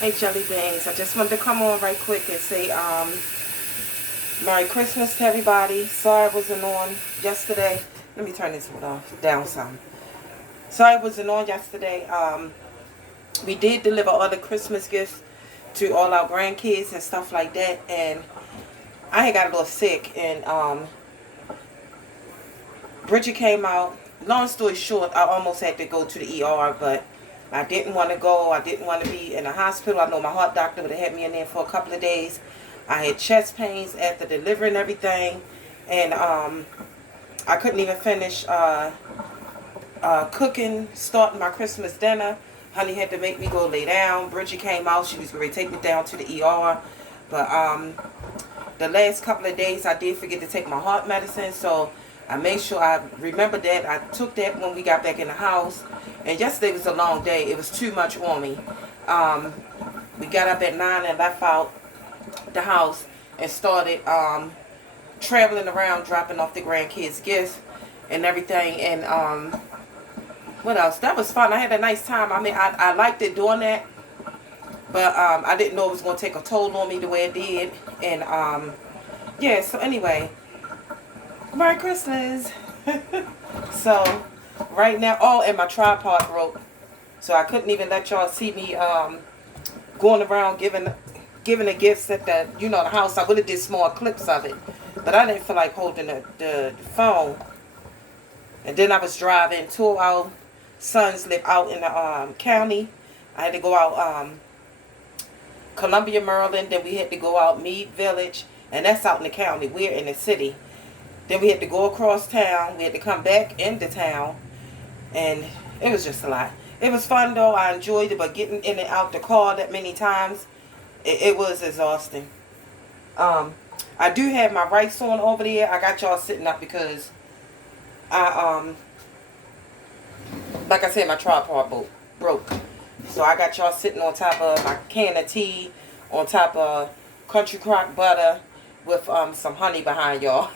Hey Jelly Beans, I just wanted to come on right quick and say Merry Christmas to everybody. Sorry I wasn't on yesterday. Let me turn this one off, down some. Sorry I wasn't on yesterday. We did deliver all the Christmas gifts to all our grandkids and stuff like that, and I had got a little sick, and Bridget came out. Long story short, I almost had to go to the ER, but I didn't want to go. I didn't want to be in the hospital. I know my heart doctor would have had me in there for a couple of days. I had chest pains after delivering everything, and I couldn't even finish cooking, starting my Christmas dinner. Honey had to make me go lay down. Bridget came out. She was going to take me down to the ER, but the last couple of days I did forget to take my heart medicine, so I made sure I remembered that. I took that when we got back in the house. And yesterday was a long day. It was too much on me. We got up at 9 and left out the house and started traveling around, dropping off the grandkids' gifts and everything. And what else? That was fun. I had a nice time. I mean, I liked it doing that. But I didn't know it was going to take a toll on me the way it did. And yeah, so anyway, Merry Christmas. So right now, oh, and my tripod broke, so I couldn't even let y'all see me going around giving the gifts at the the house. I would have did small clips of it, but I didn't feel like holding the phone. And then I was driving. Two of our sons live out in the county. I had to go out Columbia, Maryland. Then we had to go out Meade Village, and that's out in the county. We're in the city. Then we had to go across town. We had to come back into town. And it was just a lot. It was fun though. I enjoyed it. But getting in and out the car that many times, it was exhausting. I do have my rice on over there. I got y'all sitting up because like I said, my tripod broke. So I got y'all sitting on top of my can of tea, on top of country crock butter with some honey behind y'all.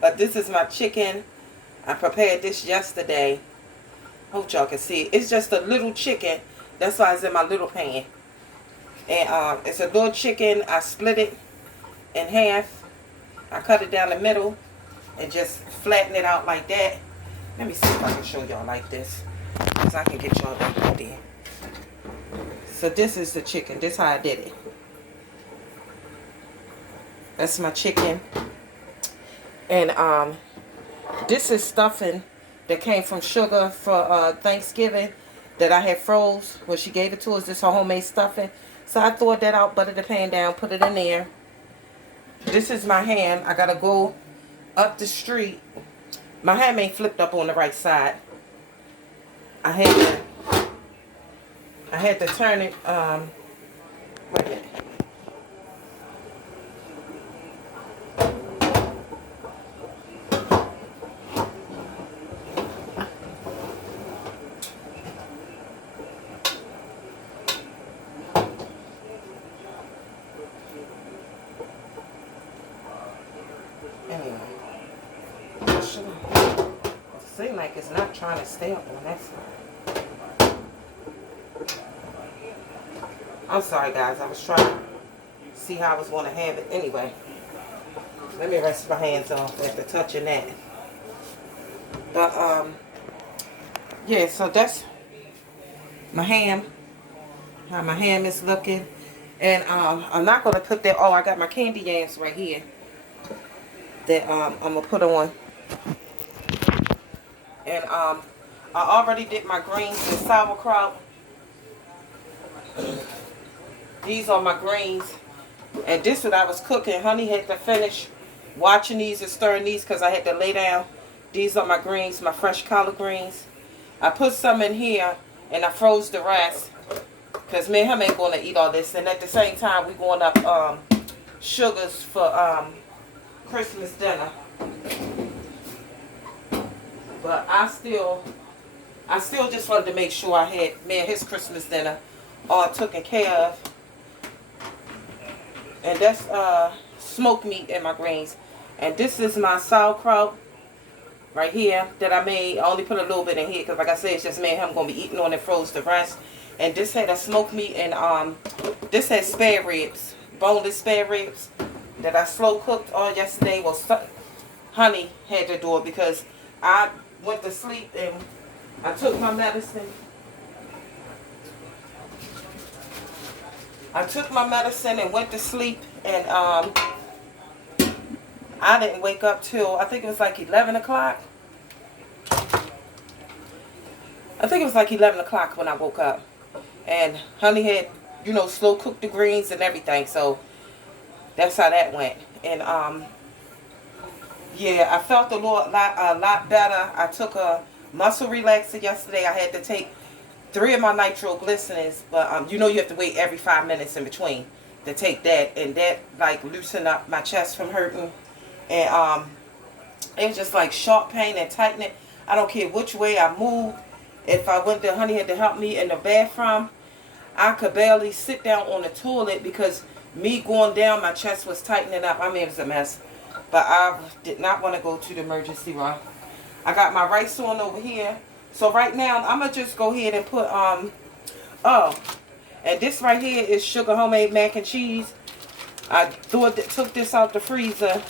But this is my chicken. I prepared this yesterday. Hope y'all can see it. It's just a little chicken. That's why it's in my little pan. And it's a little chicken. I split it in half. I cut it down the middle and just flatten it out like that. Let me see if I can show y'all like this, because I can get y'all that idea. So this is the chicken. This is how I did it. That's my chicken. And this is stuffing that came from Sugar for Thanksgiving that I had froze when she gave it to us. This is her homemade stuffing. So I thawed that out, buttered the pan down, put it in there. This is my ham. I gotta go up the street. My ham ain't flipped up on the right side. I had to turn it. Wait a minute. Anyway, it seems like it's not trying to stay up on that side. I'm sorry, guys. I was trying to see how I was going to have it. Anyway, let me rest my hands off after touching that. But yeah. So that's my ham. How my ham is looking, and I'm not going to put that. Oh, I got my candy yams right here that I'm gonna put on. And I already did my greens and sauerkraut. These are my greens, and this is what I was cooking. Honey had to finish watching these and stirring these because I had to lay down. These are my greens, my fresh collard greens. I put some in here and I froze the rest because me and him ain't gonna eat all this. And at the same time, we going up Sugar's for Christmas dinner. But I still just wanted to make sure I had me and his Christmas dinner all taken care of. And that's smoked meat and my greens. And this is my sauerkraut right here that I made. I only put a little bit in here because, like I said, it's just me and him going to be eating on it, froze the rest. And this had a smoked meat and this had spare ribs, boneless spare ribs that I slow cooked all yesterday. Well, honey had to do it because I went to sleep and I took my medicine. I took my medicine and went to sleep, and I didn't wake up till, I think it was like 11 o'clock. I think it was like 11 o'clock when I woke up. And honey had, you know, slow cooked the greens and everything. So that's how that went. And yeah, I felt a lot better. I took a muscle relaxer yesterday. I had to take 3 of my nitroglycerins, but you know you have to wait every 5 minutes in between to take that, and that like loosened up my chest from hurting. And it was just like sharp pain and tightening. I don't care which way I moved. If I went there, honey had to help me in the bathroom. I could barely sit down on the toilet because me going down, my chest was tightening up. I mean, it was a mess. But I did not want to go to the emergency room. I got my rice on over here. So right now, I'm going to just go ahead and put, oh, and this right here is sugar homemade mac and cheese. I took this out the freezer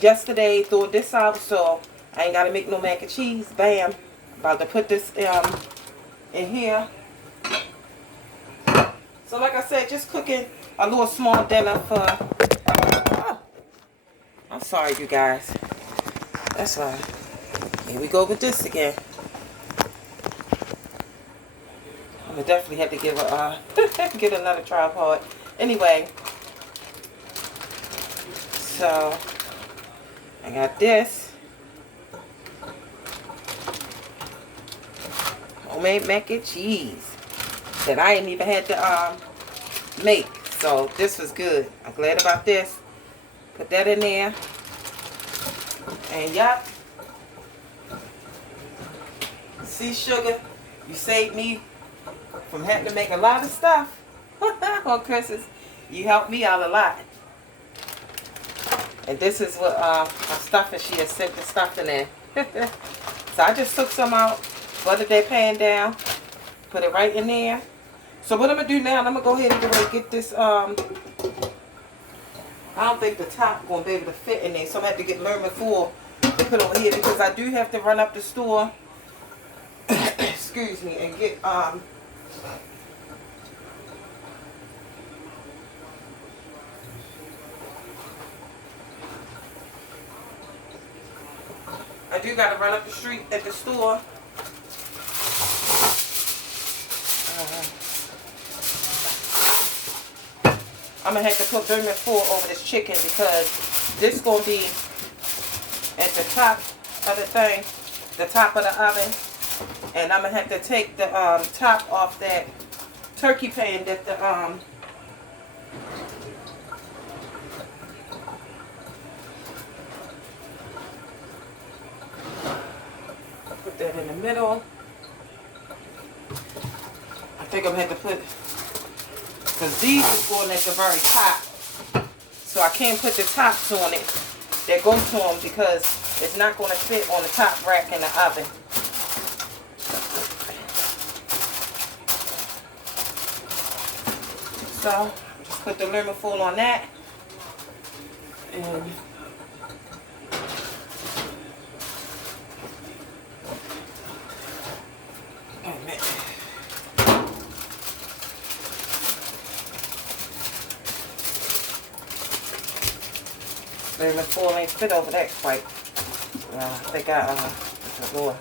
yesterday, threw this out, so I ain't got to make no mac and cheese. Bam. About to put this in here. So like I said, just cooking a little small dinner for, oh, I'm sorry you guys. That's why. Here we go with this again. I'm gonna definitely have to give a get another tripod. Anyway, so I got this homemade mac and cheese that I ain't even had to make. So this was good. I'm glad about this. Put that in there. And yep. See, sugar, you saved me from having to make a lot of stuff on Christmas. You helped me out a lot. And this is what my stuffing, she has sent the stuffing in. So I just took some out, buttered that pan down, put it right in there. So what I'm going to do now, I'm going to go ahead and get this, I don't think the top going to be able to fit in there. So I'm going to have to get Merman foil to put over here because I do have to run up the store, excuse me, and get, I do got to run up the street at the store. I'm going to have to put Merman foil over this chicken because this going to be at the top of the thing, the top of the oven. And I'm going to have to take the top off that turkey pan that the, put that in the middle. I think I'm going to have to put, because these is going at the very top. So I can't put the tops on it that go to them because it's not going to fit on the top rack in the oven. So just put the lemon foil on that. And lemon foil ain't fit over that quite. I think it's a more.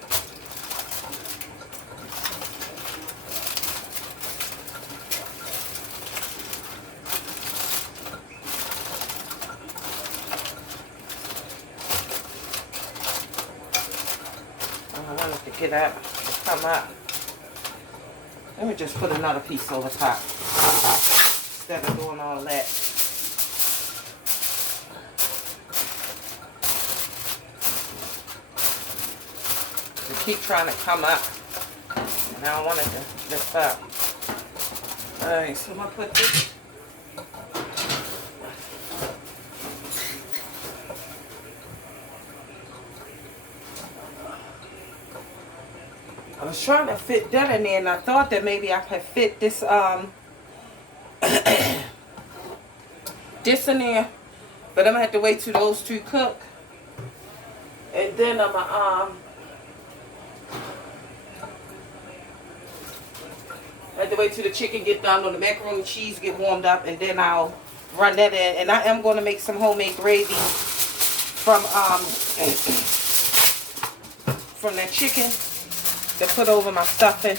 I want it to get up, to come up. Let me just put another piece over top instead of doing all that. Keep trying to come up, and I don't want it to lift up. Alright, so I'm going to put this. I'm going to was trying to fit that in there, and I thought that maybe I could fit this this in there, but I'm gonna have to wait till those two cook, and then I'm gonna I have to wait till the chicken get done or the macaroni and cheese get warmed up, and then I'll run that in. And I am going to make some homemade gravy from that chicken to put over my stuffing.